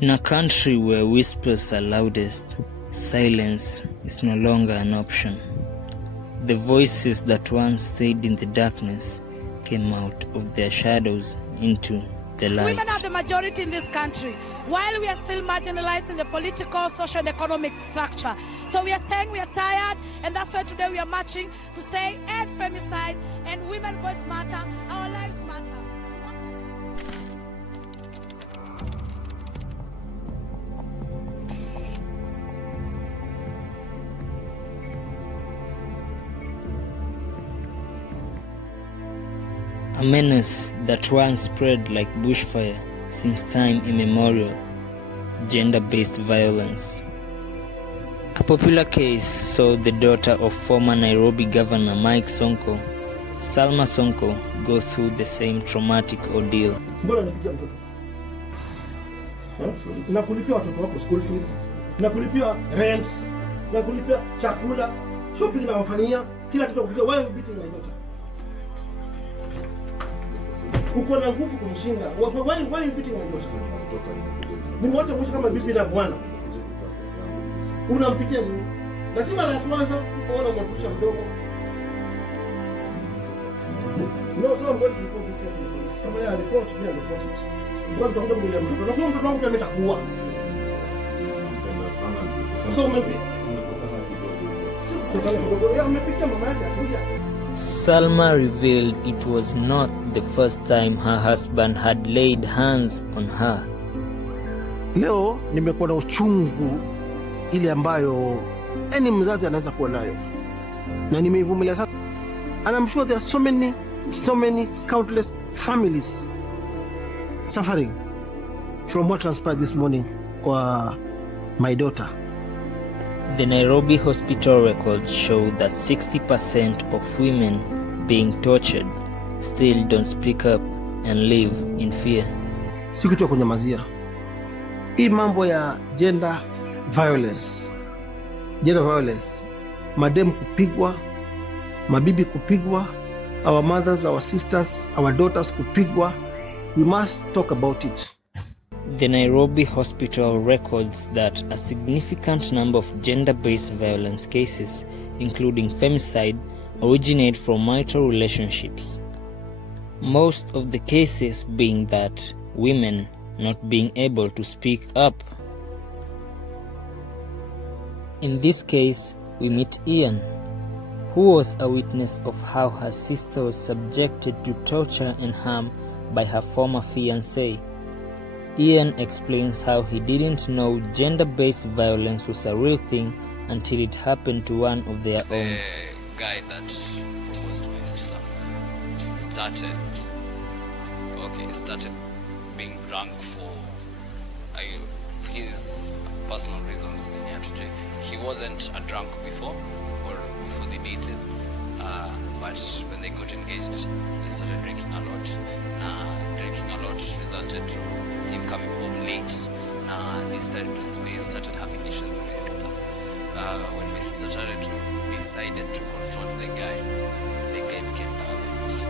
In a country where whispers are loudest, silence is no longer an option. The voices that once stayed in the darkness came out of their shadows into the light. Women are the majority in this country, while we are still marginalized in the political, social, and economic structure. So we are saying we are tired, and that's why today we are marching to say end femicide and women voice matter, our lives matter. A menace that once spread like bushfire since time immemorial, gender-based violence. A popular case saw the daughter of former Nairobi Governor Mike Sonko, Salma Sonko, go through the same traumatic ordeal. Nakulipia watoto wako school fees, nakulipia rent, nakulipia chakula, shopping na wafanyia, kila kitu kupitia. Why are you beating my daughter? Uko na nguvu kumshinda. Why you beating my daughter? Nimwacha mwisho kama bibi na bwana. Unampikia nini? Lazima la kwanza uone mfundisha mdogo. No, so I'm going to report this to the police. Kama ya report, pia report it. Ngoja tutakuja kuja mtoto. Na kwa mtoto wangu ametakuwa. So maybe. Salma revealed it was not the first time her husband had laid hands on her. Leo nimekuwa na uchungu ile ambayo any mzazi anaweza kuwa nayo. Na nimeivumilia sana. And I'm sure there are so many countless families suffering from what transpired this morning kwa my daughter. The Nairobi hospital records show that 60% of women being tortured still don't speak up and live in fear. Si kitu ya kunyamazia. Hii mambo ya gender violence, madem kupigwa, mabibi kupigwa, our mothers, our sisters, our daughters kupigwa, we must talk about it. The Nairobi hospital records that a significant number of gender-based violence cases, including femicide, originate from marital relationships. Most of the cases being that women not being able to speak up. In this case, we meet Ian, who was a witness of how her sister was subjected to torture and harm by her former fiancé. Ian explains how he didn't know gender-based violence was a real thing until it happened to one of their own. The guy that proposed my sister started being drunk for his personal reasons in here today. He wasn't a drunk before they dated, but when they got engaged, he started drinking a lot. Drinking a lot resulted to him coming home late. They started having issues with my sister. When my sister decided to confront the guy became violent.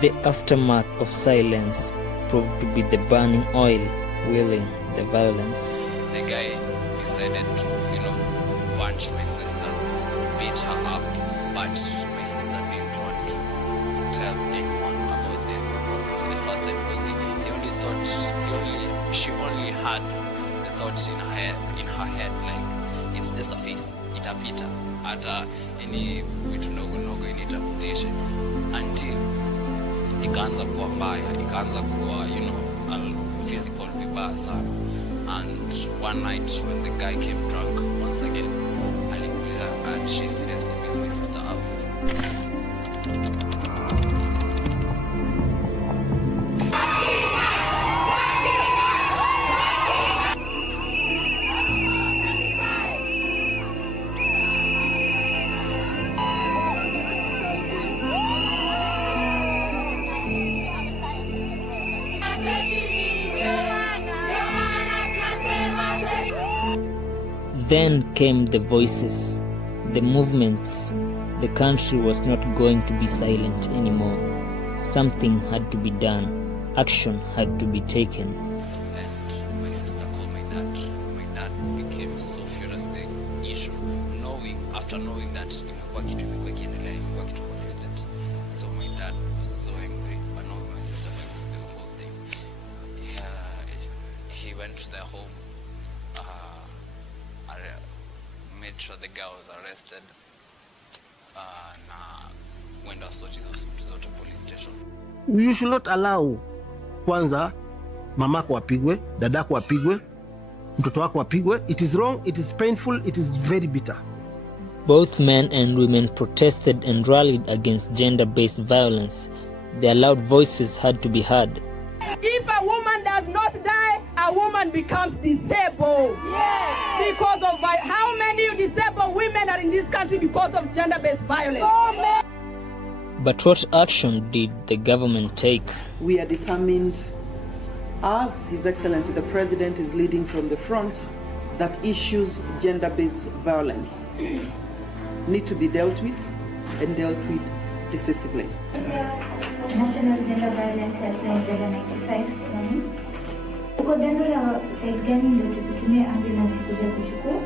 The aftermath of silence proved to be the burning oil fueling the violence. The guy decided to, punch my sister, beat her up, but my sister didn't want to tell anyone about the problem for the first time because she only had the thoughts in her head like it's just a phase, itapita, hata any vitu ndogo initakutisha until ikaanza kuwa mbaya, ikaanza kuwa physical vibaya sana. And one night when the guy came drunk once again, alikuja and she seriously beat my sister up. Then came the voices, the movements. The country was not going to be silent anymore. Something had to be done. Action had to be taken. And my sister called dad became so furious the issue, after knowing that imekuwa ikiendelea, imekuwa kitu consistent. So my dad was so angry, but not my sister, like the whole thing. He went to their home, made sure the girl was arrested, na wenda searches zote police station. You should not allow kwanza mamako apigwe, dadako apigwe, mtoto wako apigwe. It is wrong, it is painful, it is very bitter. Both men and women protested and rallied against gender-based violence. Their loud voices had to be heard. If a woman does not die, a woman becomes disabled. Yes. Because of how many disabled women are in this country because of gender-based violence? But what action did the government take? We are determined, as His Excellency the President is leading from the front, that issues gender-based violence need to be dealt with and dealt with decisively. National Gender Violence Helpline 1195 uko dando la side gani ndio tukutumie ambulance kuja kuchukua?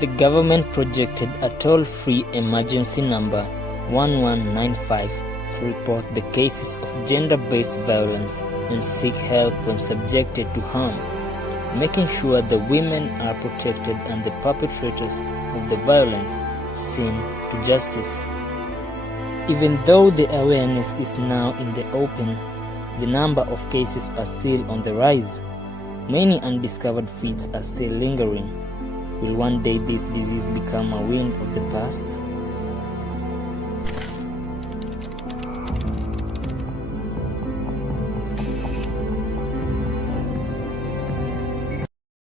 The government projected a toll-free emergency number 1195 to report the cases of gender-based violence and seek help when subjected to harm, making sure the women are protected and the perpetrators of the violence seen to justice. Even though the awareness is now in the open, the number of cases are still on the rise. Many undiscovered feats are still lingering. Will one day this disease become a whim of the past?